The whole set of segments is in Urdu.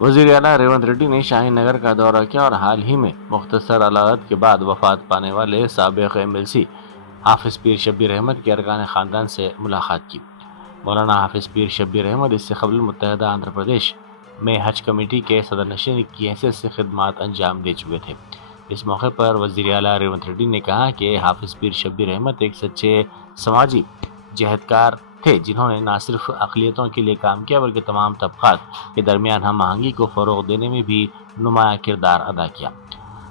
وزیر اعلیٰ ریونت ریڈی نے شاہین نگر کا دورہ کیا اور حال ہی میں مختصر علالت کے بعد وفات پانے والے سابق MLC حافظ پیر شبیر احمد کے ارکان خاندان سے ملاقات کی۔ مولانا حافظ پیر شبیر احمد اس سے قبل متحدہ آندھرا پردیش میں حج کمیٹی کے صدر نشین کی حیثیت سے خدمات انجام دے چکے تھے۔ اس موقع پر وزیر اعلیٰ ریونت ریڈی نے کہا کہ حافظ پیر شبیر احمد ایک سچے سماجی جہدکار تھے جنہوں نے نہ صرف اقلیتوں کے لیے کام کیا بلکہ تمام طبقات کے درمیان ہم آہنگی کو فروغ دینے میں بھی نمایاں کردار ادا کیا۔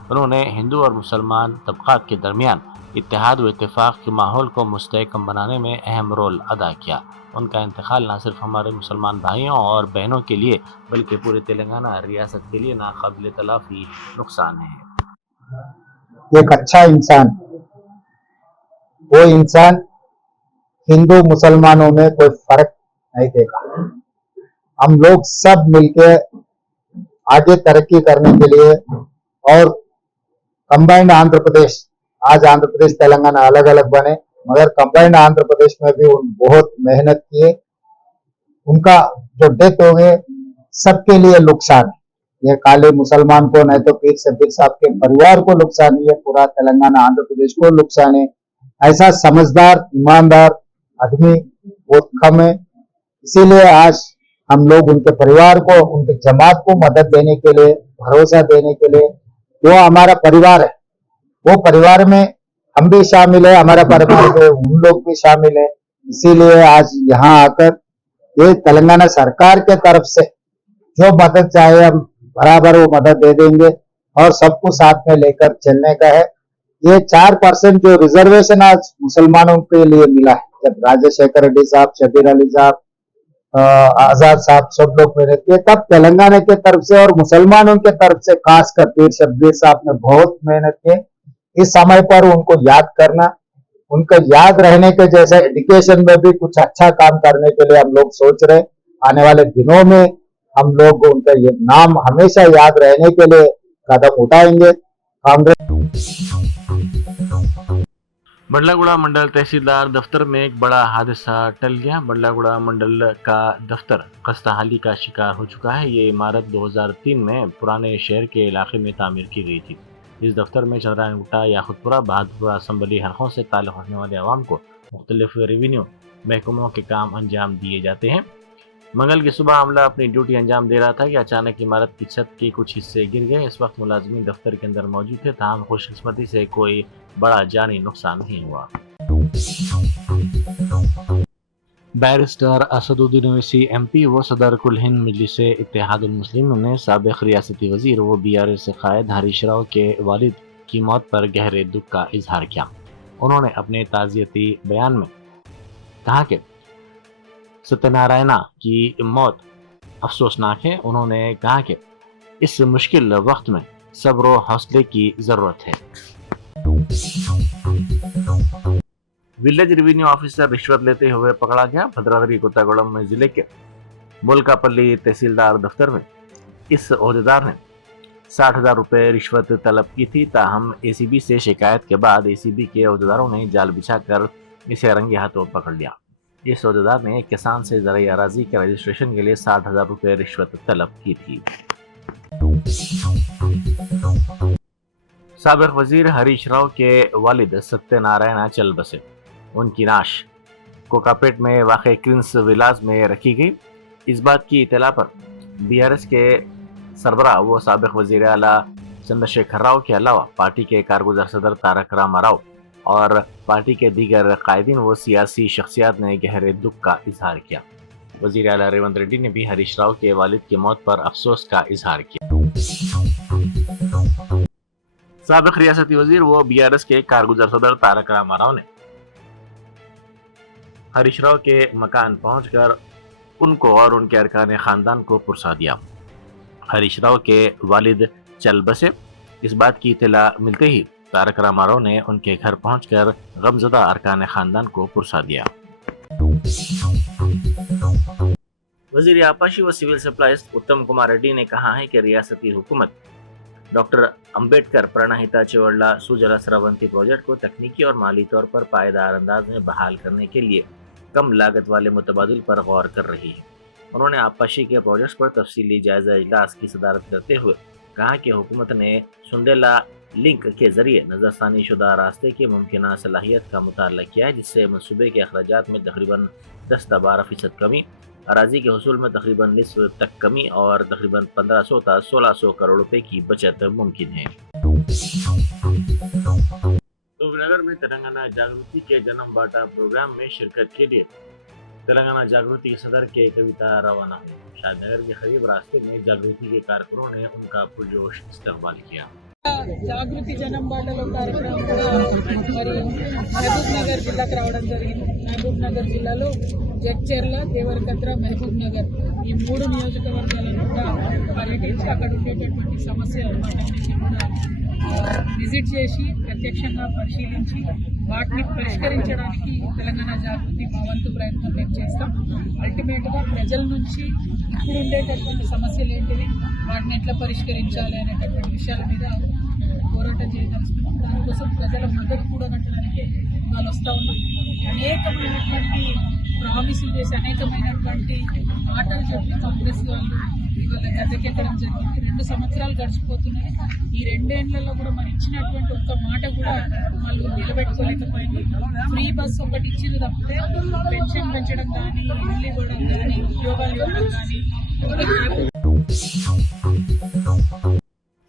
انہوں نے ہندو اور مسلمان طبقات کے درمیان اتحاد و اتفاق کے ماحول کو مستحکم بنانے میں اہم رول ادا کیا۔ ان کا انتقال نہ صرف ہمارے مسلمان بھائیوں اور بہنوں کے لیے بلکہ پورے تلنگانہ ریاست کے لیے ناقابل تلافی نقصان ہے۔ ایک اچھا انسان، وہ انسان ہندو مسلمانوں میں کوئی فرق نہیں دیکھا۔ ہم لوگ سب مل کے آگے ترقی کرنے کے لیے اور کمبائنڈ آندھرا پردیش، آج آندھرا پردیش تلنگانہ الگ الگ بنے مگر کمبائنڈ آندھرا پردیش میں بھی بہت محنت کیے۔ ان کا جو ڈیتھ ہو گئے سب کے لیے نقصان ہے، یہ خالی مسلمان کو نہیں تو پیر شبیر صاحب کے پریوار کو نقصان ہے، پورا تلنگانہ آندھرا پردیش کو نقصان ہے۔ ایسا سمجھدار ایماندار آدمی بہت کم ہے، اسی لیے آج ہم لوگ ان کے پریوار کو، ان کے جماعت کو مدد دینے کے لیے، بھروسہ دینے کے لیے، وہ ہمارا پریوار ہے، وہ پریوار میں ہم بھی شامل ہیں، ہمارا پریوار میں ان لوگ بھی شامل ہیں۔ اسی لیے آج یہاں آ کر یہ تلنگانہ سرکار کے طرف سے جو مدد چاہے ہم برابر وہ مدد دے دیں گے اور سب کو ساتھ میں لے کر چلنے کا ہے۔ یہ 4% جو ریزرویشن آج مسلمانوں کے لیے ملا ہے، جب راجا شیکھر ریڈی صاحب، شبیر علی صاحب، آزاد صاحب سب لوگ محنت کیے، تب تلنگانہ کے طرف سے اور مسلمانوں کے طرف سے خاص کر پیر شبیر صاحب نے بہت محنت کی۔ اس سمے پر ان کو یاد کرنا، ان کا یاد رہنے کے جیسے ایڈوکیشن میں بھی کچھ اچھا کام کرنے کے لیے ہم لوگ سوچ رہے، آنے والے دنوں میں ہم لوگ ان کا یہ نام ہمیشہ یاد رہنے کے لیے قدم اٹھائیں گے۔ بنڈلا گوڑہ منڈل تحصیلدار دفتر میں ایک بڑا حادثہ ٹل گیا۔ بنڈلا گوڑہ منڈل کا دفتر خستہ حالی کا شکار ہو چکا ہے۔ یہ عمارت 2003 میں پرانے شہر کے علاقے میں تعمیر کی گئی تھی۔ اس دفتر میں چندرائن گٹا، یاقوت پورہ، بہادرپورہ اسمبلی حلقوں سے تعلق رکھنے والے عوام کو مختلف ریونیو محکموں کے کام انجام دیے جاتے ہیں۔ منگل کی صبح عملہ اپنی ڈیوٹی انجام دے رہا تھا کہ اچانک عمارت کی چھت کے کچھ حصے گر گئے۔ اس وقت ملازمین دفتر کے اندر موجود تھے، تاہم خوش قسمتی سے کوئی بڑا جانی نقصان نہیں ہوا۔ بیرسٹر اسد الدین اویسی MP و صدر کل ہند مجلس اتحاد المسلمین نے سابق ریاستی وزیر و BRS قائد ہریش راؤ کے والد کی موت پر گہرے دکھ کا اظہار کیا۔ انہوں نے اپنے تعزیتی بیان میں کہا کہ ستیہ نارائنا کی موت افسوسناک ہے۔ انہوں نے کہا کہ اس مشکل وقت میں صبر و حوصلے کی ضرورت ہے۔ ولیج ریونیو آفیسر رشوت لیتے ہوئے پکڑا گیا۔ بھدرادری کوتاگوڑم ضلع کے بولکا پلی تحصیلدار دفتر میں اس عہدیدار نے 60,000 روپے رشوت طلب کی تھی، تاہم ACB سے شکایت کے بعد ACB کے عہدیداروں نے جال بچھا کر اسے رنگے ہاتھوں پکڑ لیا۔ اس عہدیدار نے ایک کسان سے زرعی اراضی کے رجسٹریشن کے لیے 60,000 روپے رشوت طلب کی تھی۔ سابق وزیر ہریش راؤ کے والد ستیہ نارائنا چل بسے۔ ان کی نعش کوکاپیٹ میں واقع کرنس ولاز میں رکھی گئی۔ اس بات کی اطلاع پر BRS کے سربراہ و سابق وزیر اعلیٰ چندرشیکھر راؤ کے علاوہ پارٹی کے کارگزار صدر تارک راما راؤ اور پارٹی کے دیگر قائدین و سیاسی شخصیات نے گہرے دکھ کا اظہار کیا۔ وزیر اعلیٰ ریونت ریڈی نے بھی ہریش راؤ کے والد کی موت پر افسوس کا اظہار کیا۔ سابق ریاستی وزیر و BRS کے کارگزار صدر تارک راما راؤ نے ہریش راؤ کے مکان پہنچ کر ان کو اور ان کے ارکان خاندان کو پرسا دیا۔ ہریش راؤ کے والد چل بسے۔ اس بات کی اطلاع ملتے ہی تارک راما راؤ نے ان کے گھر پہنچ کر غمزدہ ارکان خاندان کو پرسا دیا۔ وزیر آبپاشی و سول سپلائز اتم کمار ریڈی نے کہا ہے کہ ریاستی حکومت ڈاکٹر امبیڈکر پرانہیتا چیوڑلہ سوجلا سراونتی پروجیکٹ کو تکنیکی اور مالی طور پر پائیدار انداز میں بحال کرنے کے لیے کم لاگت والے متبادل پر غور کر رہی ہے۔ انہوں نے آبپاشی کے پروجیکٹس پر تفصیلی جائزہ اجلاس کی صدارت کرتے ہوئے کہا کہ حکومت نے سنڈیلا لنک کے ذریعے نظر ثانی شدہ راستے کی ممکنہ صلاحیت کا مطالعہ کیا ہے، جس سے منصوبے کے اخراجات میں تقریباً 10 تا 12% کمی، اراضی کے حصول میں تقریباً نصف تک کمی اور تقریباً 1500 تا 1600 کروڑ روپے کی بچت ممکن ہے۔ نگر میں تلنگانہ جاگرتی کے جنم باٹا پروگرام میں شرکت کے لیے تلنگانہ جاگرتی صدر کے کویتا روانہ ہوئی۔ شاد نگر کے قریب راستے میں جاگرتی کے کارکنوں نے ان کا پرجوش استقبال کیا۔ జాగృతి జనం బాటలో కార్యక్రమం కూడా మరి మహబూబ్ నగర్ జిల్లాకు రావడం జరిగింది. మహబూబ్ నగర్ జిల్లాలో జడ్చర్ల, దేవరకద్ర, మహబూబ్ నగర్ ఈ 3 నియోజకవర్గాలను కూడా పర్యటించి అక్కడ ఉండేటటువంటి సమస్యలు వాటన్నిటిని కూడా విజిట్ చేసి ప్రత్యక్షంగా పరిశీలించి వాటిని పరిష్కరించడానికి తెలంగాణ జాగృతి మా వంతు ప్రయత్నం మేము చేస్తాం. అల్టిమేట్గా ప్రజల నుంచి ఇప్పుడు ఉండేటటువంటి సమస్యలు ఏంటివి, వాటిని ఎట్లా పరిష్కరించాలి అనేటటువంటి విషయాల మీద పోరాటం చేయదలుచుకున్నాం. దానికోసం ప్రజల మద్దతు కూడా కట్టడానికి వాళ్ళు వస్తూ ఉన్నాం. అనేకమైనటువంటి ప్రామిసులు చేసి అనేకమైనటువంటి మాటలు చెప్పి కాంగ్రెస్ వాళ్ళు ఇవాళ గద్దెకెక్కడం జరిగింది. 2 సంవత్సరాలు గడిచిపోతున్నాయి. ఈ 2 ఏళ్లలో కూడా మరి ఇచ్చినటువంటి ఒక్క మాట కూడా వాళ్ళు నిలబెట్టుకోలేకపోయింది. ఫ్రీ బస్ ఒకటి ఇచ్చింది తప్పితే పెన్షన్ పెంచడం కానీ, ఇల్లు ఇవ్వడం కానీ, ఉద్యోగాలు ఇవ్వడం కానీ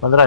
15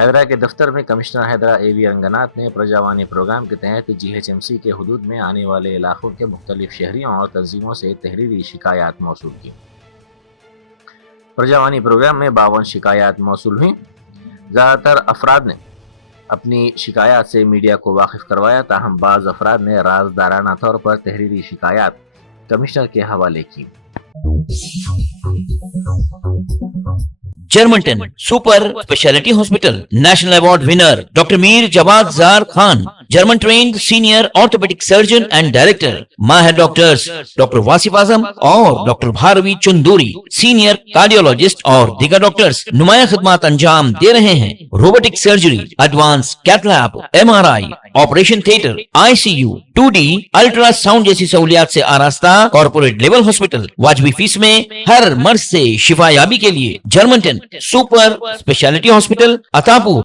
حیدرا کے دفتر میں کمشنر حیدرا اے وی رنگناتھ نے پرجاوانی پروگرام کے تحت GHMC کے حدود میں آنے والے علاقوں کے مختلف شہریوں اور تنظیموں سے تحریری شکایات موصول کی۔ پرجاوانی پروگرام میں 52 شکایات موصول ہوئیں۔ زیادہ تر افراد نے اپنی شکایات سے میڈیا کو واقف کروایا، تاہم بعض افراد نے رازدارانہ طور پر تحریری شکایات کمشنر کے حوالے کی۔ جرمنٹن super speciality hospital national award winner doctor Mir Jawad Zar Khan, German trained senior orthopaedic surgeon and director, ماہر ڈاکٹرز ڈاکٹر واصف اعظم اور doctor Bharavi Chanduri, senior cardiologist اور دیگر ڈاکٹرز نمایاں خدمات انجام دے رہے ہیں۔ Robotic surgery, advance cath lab, MRI، operation theatre, ICU، 2D ultrasound جیسی سہولیات سے آراستہ کارپوریٹ لیول ہاسپٹل، واجبی فیس میں ہر مرض سے شفا یابی کے لیے جرمنٹن سپر اسپیشلٹی ہاسپٹل، عطاپور۔